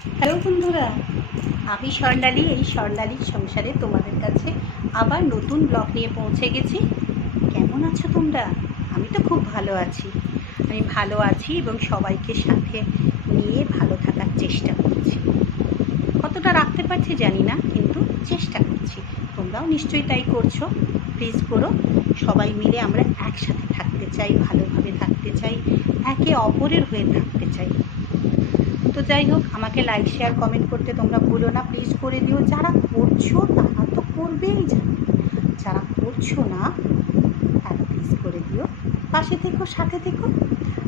Hello বন্ধুরা, আমি স্বর্ণালী। এই স্বর্ণালীর সংসারে তোমাদের কাছে আবার নতুন ব্লগ নিয়ে পৌঁছে গেছি। কেমন আছো তোমরা? আমি তো খুব ভালো আছি। আমি ভালো আছি এবং সবাইকে সাথে নিয়ে ভালো থাকার চেষ্টা করছি। কতটা রাখতে পারছি জানি না, কিন্তু চেষ্টা করছি। তোমরাও নিশ্চয়ই তাই করছো। প্লিজ করো। সবাই মিলে আমরা একসাথে থাকতে চাই, ভালোভাবে থাকতে চাই, একে অপরের হয়ে থাকতে চাই। তো যাই হোক, আমাকে লাইক শেয়ার কমেন্ট করতে তোমরা ভুলো না, প্লিজ করে দিও। যারা করছো তারা তো করবেই, জানো। যারা করছো না তারা প্লিজ করে দিও, পাশে থেকো, সাথে থেকো।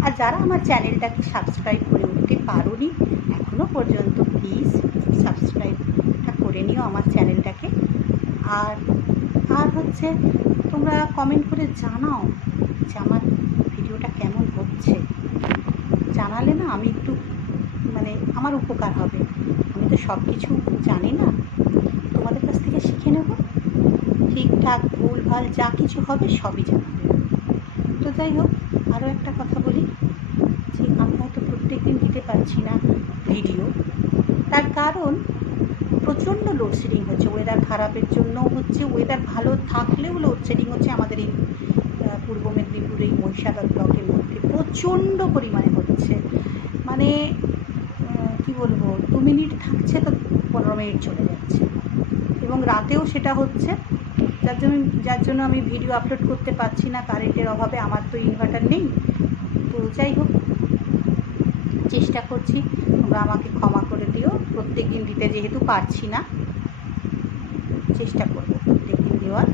আর যারা আমার চ্যানেলটাকে সাবস্ক্রাইব করে উঠতে পারোনি এখনও পর্যন্ত, প্লিজ সাবস্ক্রাইবটা করে নিও আমার চ্যানেলটাকে। আর আর হচ্ছে তোমরা কমেন্ট করে জানাও যে আমার ভিডিওটা কেমন হচ্ছে। জানালে না আমি একটু আমার উপকার হবে। আমি তো সব কিছু জানি না, তোমাদের কাছ থেকে শিখে নেব। ঠিকঠাক ভুলভাল যা কিছু হবে সবই জানাবে। তো যাই হোক, আরও একটা কথা বলি যে আমি হয়তো প্রত্যেক দিন দিতে পারছি না ভিডিও। তার কারণ প্রচণ্ড লোডশেডিং হচ্ছে। ওয়েদার খারাপের জন্যও হচ্ছে, ওয়েদার ভালো থাকলেও লোডশেডিং হচ্ছে। আমাদের এই পূর্ব মেদিনীপুর এই মহিষাদল ব্লকের মধ্যে প্রচণ্ড পরিমাণে হচ্ছে। মানে কি বলবো, 2 মিনিট থাকছে তো 15 মিনিট চলে যাচ্ছে, এবং রাতেও সেটা হচ্ছে। যার জন্য আমি ভিডিও আপলোড করতে পারছি না কারেন্টের অভাবে। আমার তো ইনভার্টার নেই। তো যাই হোক, চেষ্টা করছি, তোমরা আমাকে ক্ষমা করে দিও। প্রত্যেক দিন দিতে যেহেতু পারছি না, চেষ্টা করবো প্রত্যেক দিন দেওয়ার।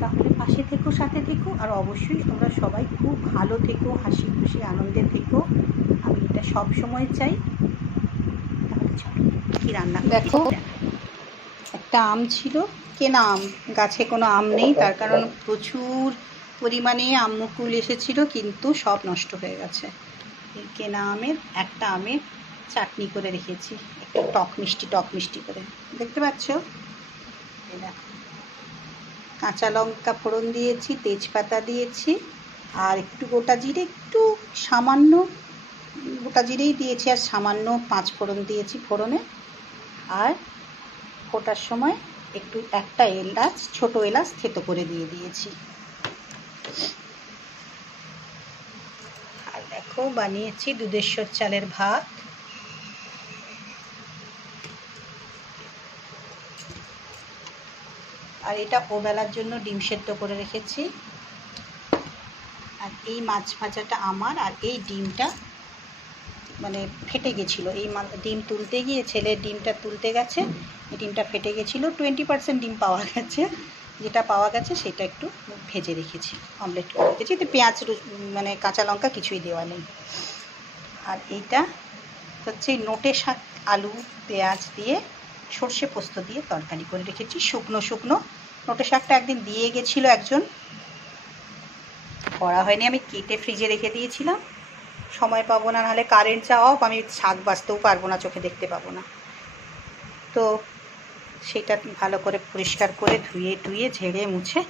তাহলে পাশে থেকো, সাথে থেকো, আর অবশ্যই তোমরা সবাই খুব ভালো থেকো, হাসি খুশি আনন্দে থেকো। আমি এটা সব সময় চাই। তাহলে চলো কী রান্না দেখো। একটা আম ছিল, কেনা আম, গাছে কোনো আম নেই। তার কারণ প্রচুর পরিমাণে আম মুকুল এসেছিল, কিন্তু সব নষ্ট হয়ে গেছে। এই কেনা আমের একটা আমের চাটনি করে রেখেছি, একটু টক মিষ্টি করে। দেখতে পাচ্ছ? এটা কাঁচা লঙ্কা ফোড়ন দিয়েছি, তেজপাতা দিয়েছি, আর একটু গোটা জিরে, একটু সামান্য গোটা জিরেই দিয়েছি, আর সামান্য 5 ফোড়ন দিয়েছি ফোড়নে। আর ফোটার সময় একটু একটা এলাচ, ছোট এলাচ থেতো করে দিয়ে দিয়েছি। আর দেখো, বানিয়েছি দুধেশ্বর চালের ভাত। আর এটা ওবেলার জন্য ডিম সেদ্ধ করে রেখেছি। আর এই মাছ ভাজাটা আমার, আর এই ডিমটা ফেটে গেছিলো। এই ডিম তুলতে গিয়ে ছেলের ডিমটা তুলতে গেছে, এই ডিমটা ফেটে গেছিলো। 20% ডিম পাওয়া গেছে। যেটা পাওয়া গেছে সেটা একটু ভেজে রেখেছি, অমলেট করে রেখেছি। এতে পেঁয়াজ কাঁচা লঙ্কা কিছুই দেওয়া নেই। আর এইটা হচ্ছে নোটে শাক, আলু পেঁয়াজ দিয়ে সর্ষে পোস্ত দিয়ে তরকারি করে রেখেছি, শুকনো। নোটে শাকটা একদিন দিয়ে গেছিলো একজন, করা হয়নি। আমি কেটে ফ্রিজে রেখে দিয়েছিলাম। সময় পাবো না, নাহলে কারেন্ট যা অফ, আমি শাক বাছতেও পারবো না, চোখে দেখতে পাবো না। তো সেটা ভালো করে পরিষ্কার করে ধুয়ে ঝেড়ে মুছে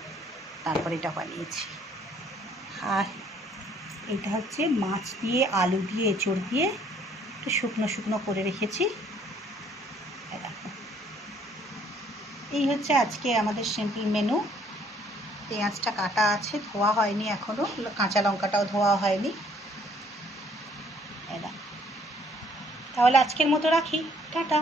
তারপর এটা বানিয়েছি। আর এটা হচ্ছে মাছ দিয়ে, আলু দিয়ে, এঁচড় দিয়ে একটু শুকনো করে রেখেছি। দেখো, এই হচ্ছে আজকে আমাদের সিম্পল মেনু। পেঁয়াজটা কাটা আছে, ধোয়া হয়নি এখনও, কাঁচা লঙ্কাটাও ধোয়া হয়নি। তাহলে আজকের মতো রাখি, টাটা।